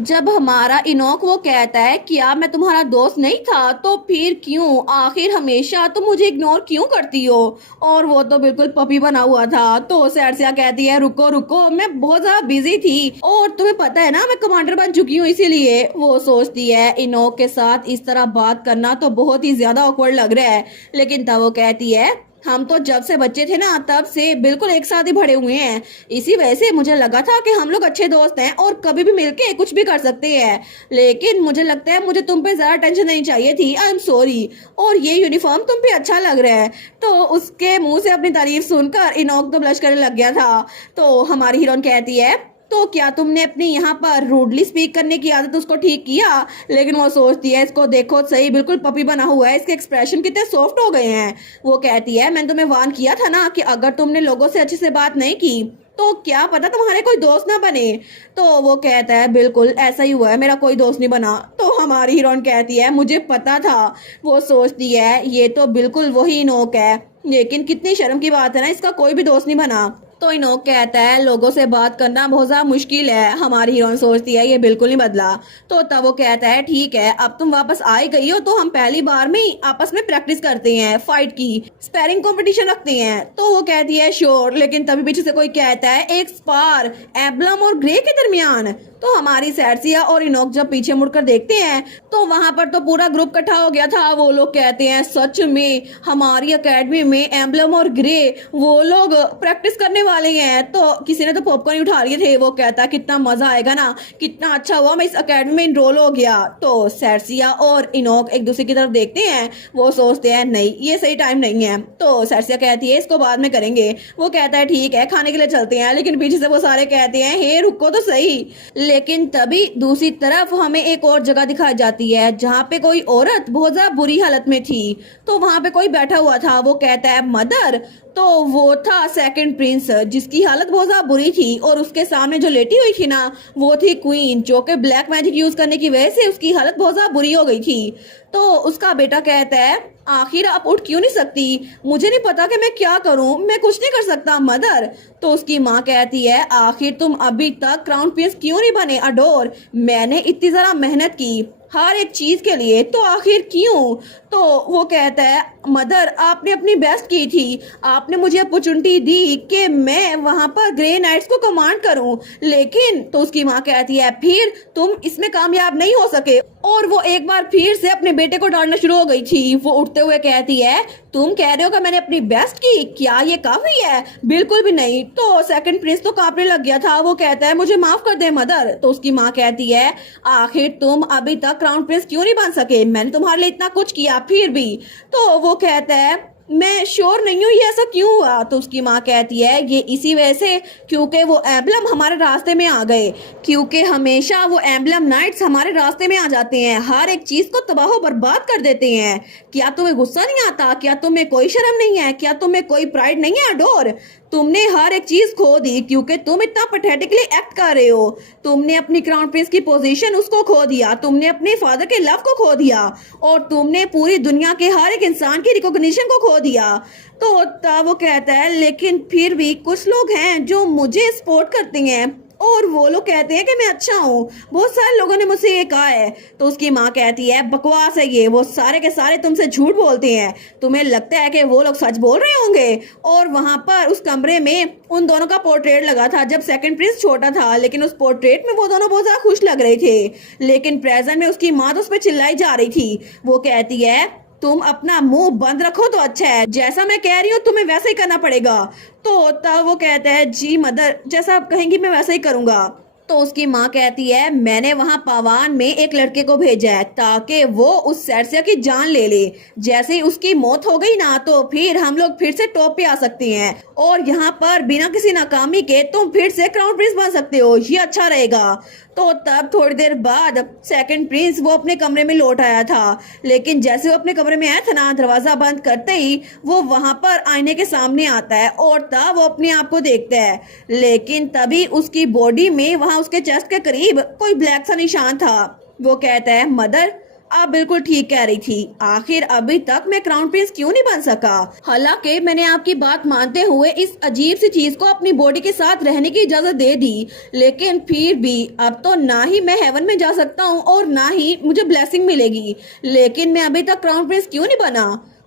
जब हमारा इनोक वो कहता है क्या मैं तुम्हारा दोस्त नहीं था, तो फिर क्यों आखिर हमेशा तुम मुझे इग्नोर क्यों करती हो। और वो तो बिल्कुल पपी बना हुआ था। तो सरसिया कहती है रुको रुको, मैं बहुत ज्यादा बिजी थी और तुम्हें पता है ना मैं कमांडर बन चुकी हूँ, इसीलिए। वो सोचती है इनोक के साथ इस तरह बात करना तो बहुत ही ज्यादा ऑकवर्ड लग रहा है, लेकिन तब वो कहती है हम तो जब से बच्चे थे ना तब से बिल्कुल एक साथ ही भरे हुए हैं, इसी वजह से मुझे लगा था कि हम लोग अच्छे दोस्त हैं और कभी भी मिलके कुछ भी कर सकते हैं। लेकिन मुझे लगता है मुझे तुम पे ज्यादा टेंशन नहीं चाहिए थी, आई एम सॉरी। और ये यूनिफॉर्म तुम पे अच्छा लग रहा है। तो उसके मुंह से अपनी तारीफ सुनकर इनोक तो ब्लश करने लग गया था। तो हमारी हीरोइन कहती है तो क्या तुमने अपनी यहाँ पर रूडली स्पीक करने की आदत उसको ठीक किया। लेकिन वो सोचती है इसको देखो सही, बिल्कुल पपी बना हुआ है, इसके एक्सप्रेशन कितने सॉफ्ट हो गए हैं। वो कहती है मैंने तुम्हें वार्न किया था ना कि अगर तुमने लोगों से अच्छे से बात नहीं की तो क्या पता तुम्हारे कोई दोस्त ना बने। तो वो कहता है बिल्कुल ऐसा ही हुआ है, मेरा कोई दोस्त नहीं बना। तो हमारी हीरोइन कहती है मुझे पता था। वो सोचती है ये तो बिल्कुल वही इनोक है, लेकिन कितनी शर्म की बात है ना, इसका कोई भी दोस्त नहीं बना। तो इनोक कहता है लोगों से बात करना बहुत ज्यादा मुश्किल है। हमारी हीरोइन सोचती है ये बिल्कुल नहीं बदला। तो तब वो कहता है ठीक है अब तुम वापस आ ही गई हो तो हम पहली बार में ही आपस में प्रैक्टिस करते हैं, फाइट की स्पैरिंग कंपटीशन रखते हैं। तो वो कहती है श्योर। लेकिन तभी पीछे से कोई कहता है एक स्पार एब्लम और ग्रे के दरमियान। तो हमारी सैरसिया और इनोक जब पीछे मुड़कर देखते हैं तो वहां पर तो पूरा ग्रुप इकट्ठा हो गया था। वो लोग कहते हैं सच में हमारी एकेडमी में एम्बलम और ग्रे वो लोग प्रैक्टिस करने वाले हैं। तो किसी ने तो पॉपकॉर्न उठा लिए थे। वो कहता है कितना मजा आएगा ना, कितना अच्छा हुआ मैं इस एकेडमी में इनरोल हो गया। तो सैरसिया और इनोक एक दूसरे की तरफ देखते हैं। वो सोचते हैं नहीं ये सही टाइम नहीं है। तो सैरसिया कहती है इसको बाद में करेंगे। वो कहता है ठीक है खाने के लिए चलते हैं। लेकिन पीछे से वो सारे कहते हैं हे रुको तो सही। लेकिन तभी दूसरी तरफ हमें एक और जगह दिखाई जाती है जहाँ पे कोई औरत बहुत ज्यादा बुरी हालत में थी। तो वहां पे कोई बैठा हुआ था। वो कहता है मदर। तो वो था सेकंड प्रिंस जिसकी हालत बहुत ज्यादा बुरी थी और उसके सामने जो लेटी हुई थी ना वो थी क्वीन, जो कि ब्लैक मैजिक यूज करने की वजह से उसकी हालत बहुत ज्यादा बुरी हो गई थी। तो उसका बेटा कहता है आखिर आप उठ क्यों नहीं सकती, मुझे नहीं पता कि मैं क्या करूं, मैं कुछ नहीं कर सकता मदर। तो उसकी माँ कहती है आखिर तुम अभी तक क्राउन प्रिंस क्यों नहीं बने अडोर, मैंने इतनी ज्यादा मेहनत की हर एक चीज के लिए, तो आखिर क्यों। तो वो कहता है मदर आपने अपनी बेस्ट की थी, आपने मुझे अपॉर्चुनिटी दी कि मैं वहां पर ग्रे नाइट्स को कमांड करूं, लेकिन तो उसकी माँ कहती है फिर तुम इसमें कामयाब नहीं हो सके। और वो एक बार फिर से अपने बेटे को डांटना शुरू हो गई थी। वो उठते हुए कहती है तुम कह रहे हो कि मैंने अपनी बेस्ट की, क्या ये काफी है, बिल्कुल भी नहीं। तो सेकंड प्रिंस तो कांपने लग गया था। वो कहता है मुझे माफ कर दे मदर। तो उसकी माँ कहती है आखिर तुम अभी तक क्राउन प्रिंस क्यों नहीं बन सके, मैंने तुम्हारे लिए इतना कुछ किया फिर भी। तो वो कहता है मैं श्योर नहीं हूँ ये ऐसा क्यों हुआ। तो उसकी माँ कहती है ये इसी वजह से क्योंकि वो एम्बलम हमारे रास्ते में आ गए, क्योंकि हमेशा वो एम्बलम नाइट्स हमारे रास्ते में आ जाते हैं, हर एक चीज को तबाह बर्बाद कर देते हैं। क्या तुम्हें गुस्सा नहीं आता, क्या तुम्हें कोई शर्म नहीं है, क्या तुम्हें कोई प्राइड नहीं है अडोर। तुमने हर एक चीज खो दी क्योंकि तुम इतना पैथेटिकली एक्ट कर रहे हो। तुमने अपनी क्राउन प्रिंस की पोजीशन उसको खो दिया, तुमने अपने फादर के लव को खो दिया और तुमने पूरी दुनिया के हर एक इंसान की रिकॉग्निशन को खो दिया। तो तब वो कहता है लेकिन फिर भी कुछ लोग हैं जो मुझे सपोर्ट करते हैं और वो लोग कहते हैं कि मैं अच्छा हूँ, बहुत सारे लोगों ने मुझसे ये कहा है। तो उसकी माँ कहती है बकवास है ये, वो सारे के सारे तुमसे झूठ बोलते हैं, तुम्हें लगता है कि वो लोग सच बोल रहे होंगे। और वहां पर उस कमरे में उन दोनों का पोर्ट्रेट लगा था जब सेकंड प्रिंस छोटा था, लेकिन उस पोर्ट्रेट में वो दोनों बहुत ज्यादा खुश लग रहे थे। लेकिन प्रेजेंट में उसकी माँ तो उस पर चिल्लाई जा रही थी। वो कहती है तुम अपना मुंह बंद रखो तो अच्छा है, जैसा मैं कह रही हूँ तुम्हें वैसा ही करना पड़ेगा। तो तब वो कहता है जी मदर जैसा आप कहेंगी मैं वैसा ही करूंगा। तो उसकी माँ कहती है मैंने वहां पावान में एक लड़के को भेजा है ताकि वो उस सैरसिया की जान ले ले, जैसे ही उसकी मौत हो गई ना तो फिर हम लोग फिर से टॉप पे आ सकते हैं और यहाँ पर बिना किसी नाकामी के तुम फिर से क्राउन प्रिंस बन सकते हो, ये अच्छा रहेगा। तो तब थोड़ी देर बाद सेकंड प्रिंस वो अपने कमरे में लौट आया था। लेकिन जैसे वो अपने कमरे में आया था ना दरवाजा बंद करते ही वो वहां पर आईने के सामने आता है और तब वो अपने आप को देखता है। लेकिन तभी उसकी बॉडी में वहां उसके चेस्ट के करीब कोई ब्लैक सा निशान था। वो कहता है मदर आप बिल्कुल ठीक कह रही थी। आखिर अभी तक मैं क्राउन प्रिंस क्यों नहीं बन सका? हालांकि मैंने आपकी बात मानते हुए इस अजीब सी चीज को अपनी बॉडी के साथ रहने की इजाजत दे दी, लेकिन फिर भी अब तो ना ही मैं हेवन में जा सकता हूँ और ना ही मुझे ब्लेसिंग मिलेगी। लेकिन मैं अभी तक क्राउन प्रिंस क्यों नहीं बना?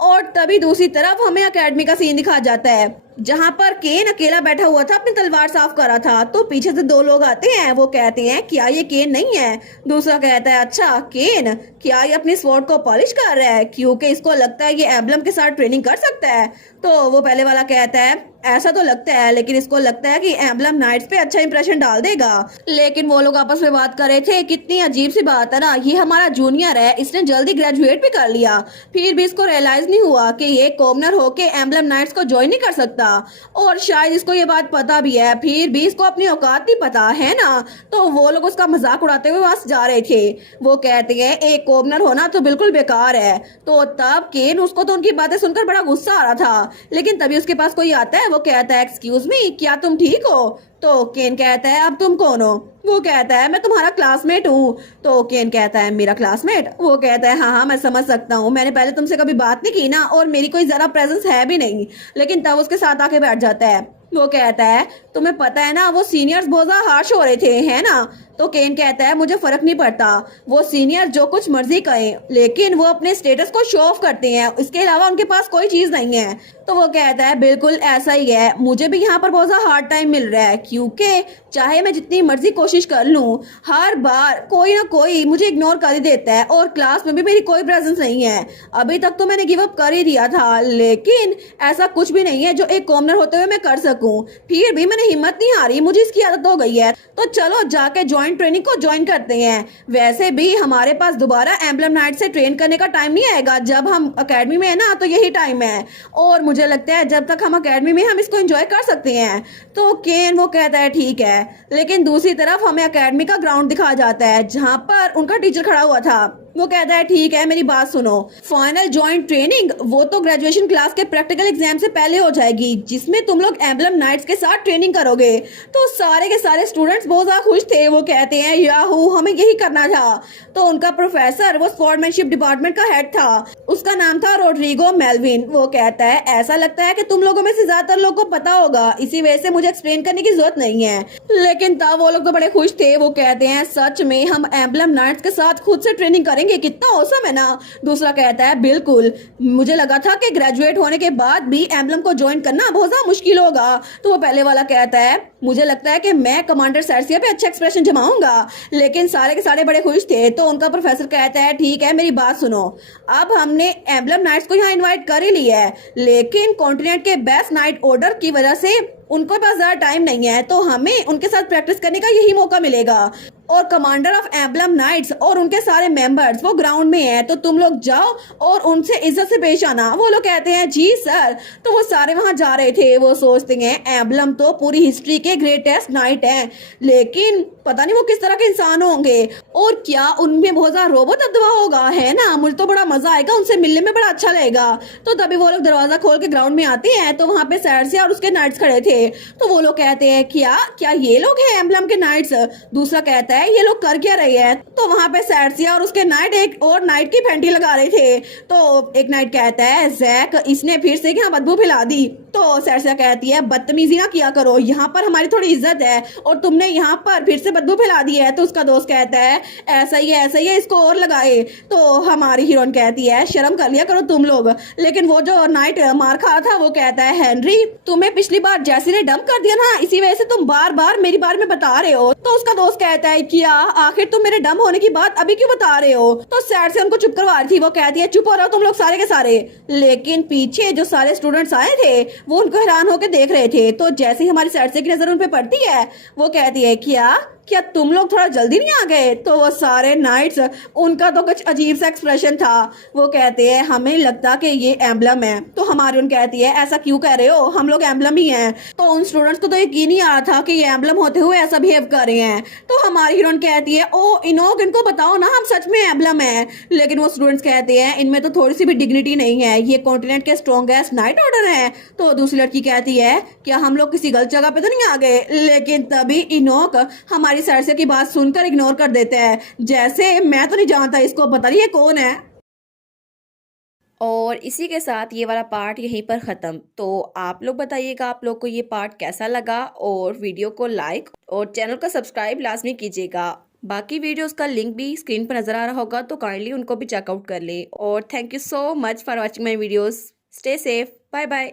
और तभी दूसरी तरफ हमें एकेडमी का सीन दिखाया जाता है, जहाँ पर केन अकेला बैठा हुआ था, अपनी तलवार साफ कर रहा था। तो पीछे से दो लोग आते हैं, वो कहते हैं क्या ये केन नहीं है? दूसरा कहता है अच्छा केन, क्या ये अपनी स्वॉर्ड को पॉलिश कर रहा है क्योंकि इसको लगता है ये एम्बलम के साथ ट्रेनिंग कर सकता है? तो वो पहले वाला कहता है ऐसा तो लगता है, लेकिन इसको लगता है कि एम्बलम नाइट्स पे अच्छा इंप्रेशन डाल देगा। लेकिन वो लोग आपस में बात कर रहे थे, कितनी अजीब सी बात है ना, ये हमारा जूनियर है, इसने जल्दी ग्रेजुएट भी कर लिया, फिर भी इसको रियलाइज नहीं हुआ कि ये कॉमनर होके एम्बलम नाइट्स को ज्वाइन नहीं कर सकता। और शायद इसको ये बात पता भी है, फिर भी इसको अपनी औकात नहीं पता है ना। तो वो लोग उसका मजाक उड़ाते हुए वहां से जा रहे थे। वो कहते हैं एक कॉमनर होना तो बिल्कुल बेकार है। तो तब केन, उसको तो उनकी बातें सुनकर बड़ा गुस्सा आ रहा था, लेकिन तभी उसके पास कोई आता है। वो कहता है एक्सक्यूज मी, क्या तुम ठीक हो? तो केन कहता है अब तुम कौन हो? वो कहता है मैं तुम्हारा क्लासमेट हूँ। तो केन कहता है मेरा क्लासमेट? वो कहता है हाँ हाँ मैं समझ सकता हूँ, मैंने पहले तुमसे कभी बात नहीं की ना, और मेरी कोई जरा प्रेजेंस है भी नहीं। लेकिन तब उसके साथ आके बैठ जाता है। वो कहता है तुम्हें पता है ना वो सीनियर्स बहुत ज्यादा हार्श हो रहे थे, है ना? तो केन कहता है मुझे फर्क नहीं पड़ता, वो सीनियर जो कुछ मर्जी कहें, लेकिन वो अपने स्टेटस को शो ऑफ करते हैं, इसके अलावा उनके पास कोई चीज नहीं है। तो वो कहता है बिल्कुल ऐसा ही है, मुझे भी यहाँ पर बहुत ज्यादा हार्ड टाइम मिल रहा है, क्योंकि चाहे मैं जितनी मर्जी कोशिश कर लूँ, हर बार कोई ना कोई मुझे इग्नोर कर ही देता है, और क्लास में भी मेरी कोई प्रेजेंस नहीं है। अभी तक तो मैंने गिव अप कर ही दिया था, लेकिन ऐसा कुछ भी नहीं है जो एक कॉमनर होते हुए मैं कर सकूं। फिर भी मैंने हिम्मत नहीं हारी, मुझे इसकी आदत हो गई है। तो चलो जाके ज्वाइंट ट्रेनिंग को ज्वाइन करते हैं। वैसे भी हमारे पास दोबारा एम्बलम नाइट से ट्रेन करने का टाइम नहीं आएगा, जब हम अकेडमी में है ना तो यही टाइम है, और मुझे लगता है जब तक हम अकेडमी में हम इसको एंजॉय कर सकते हैं। तो केन वो कहता है ठीक है, लेकिन दूसरी तरफ हमें अकेडमी का ग्राउंड दिखाया जाता है, जहाँ पर उनका टीचर खड़ा हुआ था। वो कहता है ठीक है मेरी बात सुनो, फाइनल ज्वाइंट ट्रेनिंग वो तो ग्रेजुएशन क्लास के प्रैक्टिकल एग्जाम से पहले हो जाएगी, जिसमें तुम लोग एम्बलम नाइट्स के साथ ट्रेनिंग करोगे। तो सारे के सारे स्टूडेंट्स बहुत ज्यादा खुश थे। वो कहते हैं याहू हमें यही करना था। तो उनका प्रोफेसर, वो स्पोर्ट्समैनशिप डिपार्टमेंट का हेड था, उसका नाम था रोड्रिगो मेलविन। वो कहता है ऐसा लगता है कि तुम लोगों में से ज्यादातर लोगों को पता होगा, इसी वजह से मुझे एक्सप्लेन करने की जरूरत नहीं है। लेकिन तब वो लोग तो बड़े खुश थे। वो कहते हैं सच में हम एम्बलम नाइट्स के साथ खुद से ट्रेनिंग करेंगे, कितना औसम है ना। दूसरा कहता है बिल्कुल, मुझे लगा था कि ग्रेजुएट होने के बाद भी एम्बलम को ज्वाइन करना बहुत ज्यादा मुश्किल होगा। तो वो पहले वाला कहता है मुझे लगता है कि मैं कमांडर सर्सिया पे अच्छा एक्सप्रेशन जमाऊंगा। लेकिन सारे के सारे बड़े खुश थे। तो उनका प्रोफेसर कहता है ठीक है मेरी बात सुनो, अब हमने एम्बलम नाइट्स को यहाँ इन्वाइट कर ही लिया है, लेकिन कॉन्टिनेंट के बेस्ट नाइट ऑर्डर की वजह से उनको पास ज्यादा टाइम नहीं है, तो हमें उनके साथ प्रैक्टिस करने का यही मौका मिलेगा। और कमांडर ऑफ एम्बलम नाइट्स और उनके सारे मेंबर्स वो ग्राउंड में हैं, तो तुम लोग जाओ और उनसे इज्जत से पेश आना। वो लोग कहते हैं जी सर। तो वो सारे वहां जा रहे थे। वो सोचते हैं एम्बलम तो पूरी हिस्ट्री के ग्रेटेस्ट नाइट है, लेकिन पता नहीं वो किस तरह के इंसान होंगे, और क्या उनमें बहुत ज्यादा रोबोट दबदबा होगा, है ना? मुझे तो बड़ा मजा आएगा, उनसे मिलने में बड़ा अच्छा लगेगा। तो तभी वो लोग दरवाजा खोल के ग्राउंड में आते हैं, तो वहां पे सर्सिया और उसके नाइट्स खड़े थे। तो वो लोग कहते हैं क्या क्या ये लोग हैं एम्बलम के नाइट्स? दूसरा कहता है ये लोग कर क्या रहे हैं? तो वहां पे सर्सिया और उसके नाइट एक और नाइट की फैंटी लगा रहे थे। तो एक नाइट कहता है जैक, इसने फिर से यहाँ बदबू फैला दी। तो सर्सिया कहती है बदतमीजी ना किया करो, यहाँ पर हमारी थोड़ी इज्जत है और तुमने यहाँ पर फिर से बदबू फैला दी है। तो उसका दोस्त कहता है ऐसा ही है इसको और लगाए। तो हमारी हीरोइन कहती है शर्म कर लिया करो तुम लोग। लेकिन वो जो नाइट मार खा था वो कहता है हेनरी, तुम्हें पिछली बार जैसी ने डंप कर दिया ना, इसी वजह से तुम बार बार मेरे बारे में बता रहे हो। तो उसका दोस्त कहता है क्या आखिर तुम मेरे डम होने की बात अभी क्यों बता रहे हो? तो सैड से उनको चुप करवा रही थी। वो कहती है चुप हो रहो तुम लोग सारे के सारे। लेकिन पीछे जो सारे स्टूडेंट्स आए थे वो उनको हैरान होकर देख रहे थे। तो जैसे ही हमारी सैड से की नजर उन पे पड़ती है, वो कहती है क्या तुम लोग थोड़ा जल्दी नहीं आ गए? तो वो सारे नाइट्स, उनका तो कुछ अजीब सा एक्सप्रेशन था। वो कहते हैं हमें लगता कि ये एम्बलम है। तो हमारी उन कहती है ऐसा क्यों कह रहे हो, हम लोग एम्बलम ही हैं। तो उन स्टूडेंट्स को तो यकीन ही आ रहा था कि ये एम्बलम होते हुए ऐसा बिहेव कर रहे हैं। तो हमारी हीरोइन कहती है ओ इनोक, इनको बताओ ना हम सच में एम्बलम है। लेकिन वो स्टूडेंट्स कहते हैं इनमें तो थोड़ी सी भी डिग्निटी नहीं है, ये कॉन्टिनेंट के स्ट्रॉन्गेस्ट नाइट ऑर्डर है। तो दूसरी लड़की कहती है क्या हम लोग किसी गलत जगह पे तो नहीं आ गए? लेकिन तभी इनोक हमारी हमारी सरसे की बात सुनकर इग्नोर कर देता है, जैसे मैं तो नहीं जानता इसको, पता नहीं ये कौन है। और इसी के साथ ये वाला पार्ट यहीं पर ख़त्म। तो आप लोग बताइएगा आप लोग को ये पार्ट कैसा लगा, और वीडियो को लाइक और चैनल को सब्सक्राइब लाजमी कीजिएगा। बाकी वीडियोस का लिंक भी स्क्रीन पर नज़र आ रहा होगा, तो काइंडली उनको भी चेकआउट कर लें। और thank you so much for watching my videos. Stay safe, bye bye.